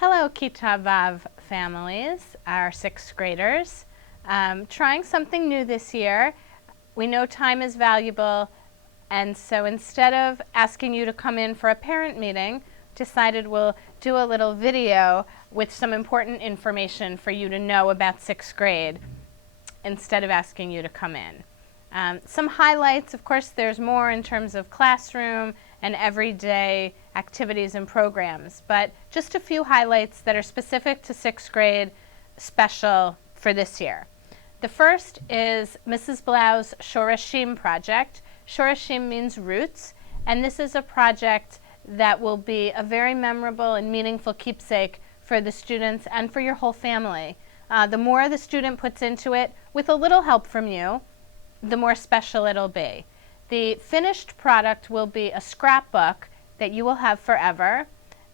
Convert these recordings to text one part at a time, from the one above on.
Hello, Kitah Vav families, our sixth graders. Trying something new this year. We know time is valuable, and so instead of asking you to come in for a parent meeting, decided we'll do a little video with some important information for you to know about sixth grade instead of asking you to come in. Some highlights, of course, there's more in terms of classroom and everyday activities and programs, but just a few highlights that are specific to sixth grade, special for this year. The first is Mrs. Blau's Shorashim project. Shorashim means roots, and this is a project that will be a very memorable and meaningful keepsake for the students and for your whole family. The more the student puts into it, with a little help from you, the more special it'll be. The finished product will be a scrapbook that you will have forever.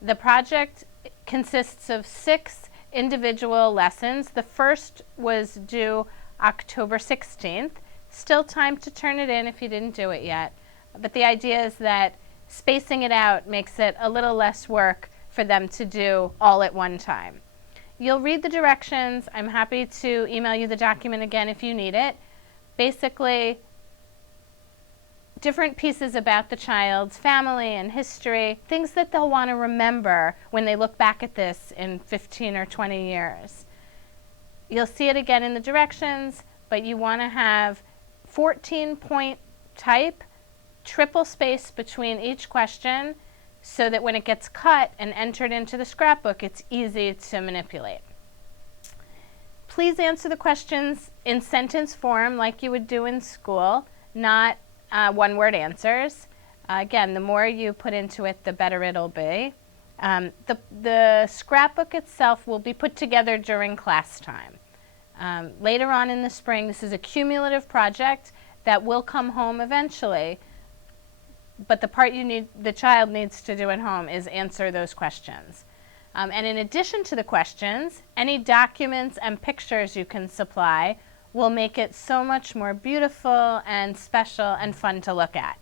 The project consists of 6 individual lessons. The first was due October 16th. Still time to turn it in if you didn't do it yet. But the idea is that spacing it out makes it a little less work for them to do all at one time. You'll read the directions. I'm happy to email you the document again if you need it. Basically, different pieces about the child's family and history, things that they'll want to remember when they look back at this in 15 or 20 years. You'll see it again in the directions, but you want to have 14-point type, triple space between each question, so that when it gets cut and entered into the scrapbook, it's easy to manipulate. Please answer the questions in sentence form like you would do in school, not one-word answers. Again, the more you put into it, the better it'll be. The scrapbook itself will be put together during class time. Later on in the spring, this is a cumulative project that will come home eventually, but the part the child needs to do at home is answer those questions. And in addition to the questions, any documents and pictures you can supply will make it so much more beautiful and special and fun to look at.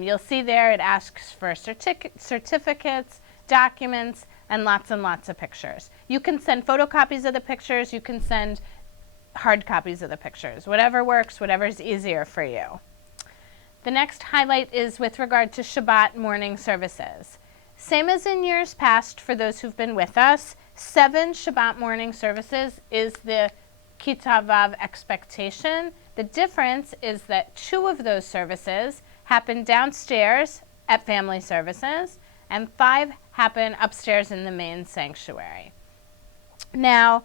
You'll see there it asks for certificates, documents, and lots of pictures. You can send photocopies of the pictures, you can send hard copies of the pictures. Whatever works, whatever's easier for you. The next highlight is with regard to Shabbat morning services. Same as in years past, for those who've been with us, 7 Shabbat morning services is the Kitah Vav expectation. The difference is that 2 of those services happen downstairs at family services, and 5 happen upstairs in the main sanctuary. Now,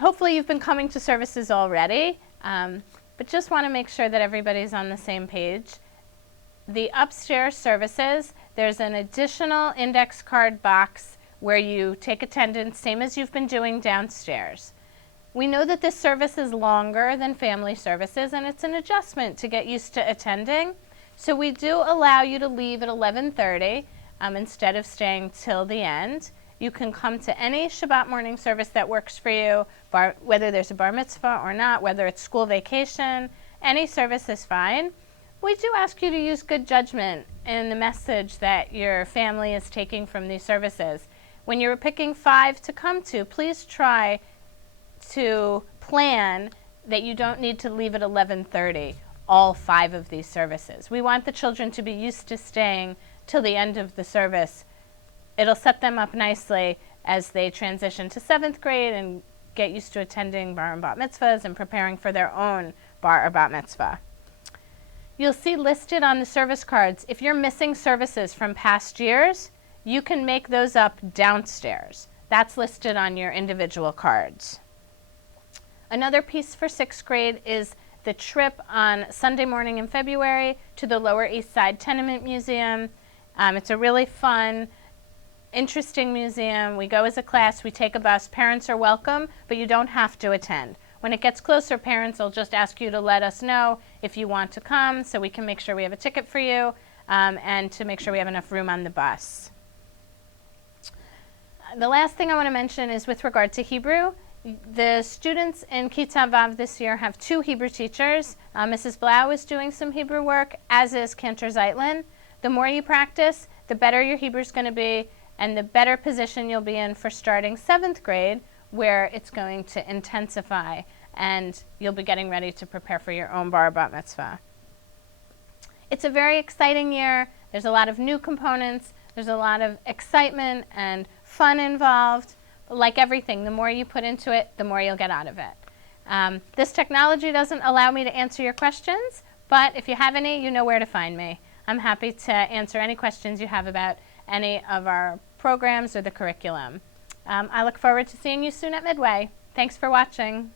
hopefully you've been coming to services already, but just want to make sure that everybody's on the same page. The upstairs services, there's an additional index card box where you take attendance, same as you've been doing downstairs. We know that this service is longer than family services, and it's an adjustment to get used to attending. So we do allow you to leave at 11:30 instead of staying till the end. You can come to any Shabbat morning service that works for you, whether there's a bar mitzvah or not, whether it's school vacation, any service is fine. We do ask you to use good judgment in the message that your family is taking from these services. When you're picking 5 to come to, please try to plan that you don't need to leave at 11:30 all 5 of these services. We want the children to be used to staying till the end of the service. It'll set them up nicely as they transition to 7th grade and get used to attending bar and bat mitzvahs and preparing for their own bar or bat mitzvah. You'll see listed on the service cards, if you're missing services from past years, you can make those up downstairs. That's listed on your individual cards. Another piece for 6th grade is the trip on Sunday morning in February to the Lower East Side Tenement Museum. It's a really fun, interesting museum. We go as a class, we take a bus. Parents are welcome, but you don't have to attend. When it gets closer, parents will just ask you to let us know if you want to come so we can make sure we have a ticket for you and to make sure we have enough room on the bus. The last thing I want to mention is with regard to Hebrew. The students in Kitah Vav this year have 2 Hebrew teachers. Mrs. Blau is doing some Hebrew work, as is Cantor Zeitlin. The more you practice, the better your Hebrew is going to be, and the better position you'll be in for starting 7th grade, where it's going to intensify and you'll be getting ready to prepare for your own bar bat mitzvah. It's a very exciting year. There's a lot of new components. There's a lot of excitement and fun involved. Like everything, the more you put into it, the more you'll get out of it. This technology doesn't allow me to answer your questions, but if you have any, you know where to find me. I'm happy to answer any questions you have about any of our programs or the curriculum. I look forward to seeing you soon at Midway. Thanks for watching.